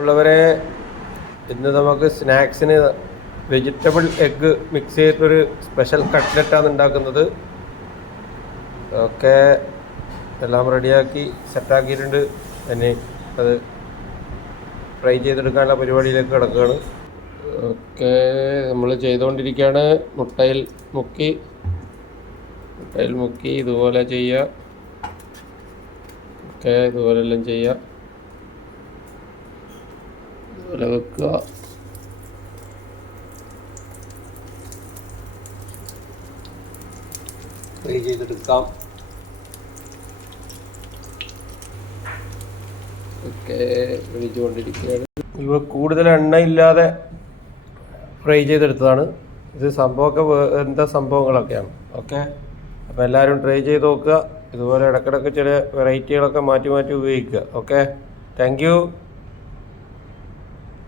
ഉള്ളവരെ ഇന്ന് നമുക്ക് സ്നാക്സിന് വെജിറ്റബിൾ എഗ്ഗ് മിക്സ് ചെയ്തിട്ടൊരു സ്പെഷ്യൽ കട്ട്ലറ്റാണ് ഉണ്ടാക്കുന്നത്. ഓക്കെ എല്ലാം റെഡിയാക്കി സെറ്റാക്കിയിട്ടുണ്ട് എന്നെ അത് ഫ്രൈ ചെയ്തെടുക്കാനുള്ള പരിപാടിയിലേക്ക് കിടക്കുകയാണ്. ഓക്കെ നമ്മൾ ചെയ്തുകൊണ്ടിരിക്കുകയാണ്. മുട്ടയിൽ മുക്കി മുട്ടയിൽ മുക്കി ഇതുപോലെ ചെയ്യുക. ഓക്കെ ഇതുപോലെ എല്ലാം ചെയ്യുക. ഇതുപോലെ വെക്കുക ചെയ്തെടുക്കാം. ഒക്കെ കൂടുതൽ എണ്ണ ഇല്ലാതെ ഫ്രൈ ചെയ്തെടുത്തതാണ്. ഇത് സംഭവമൊക്കെ വേ- എന്താ സംഭവങ്ങളൊക്കെയാണ്. ഓക്കെ അപ്പോൾ എല്ലാവരും ട്രൈ ചെയ്ത് നോക്കുക. ഇതുപോലെ ഇടയ്ക്കിടയ്ക്ക് ചില വെറൈറ്റികളൊക്കെ മാറ്റി മാറ്റി ഉപയോഗിക്കുക. Okay thank you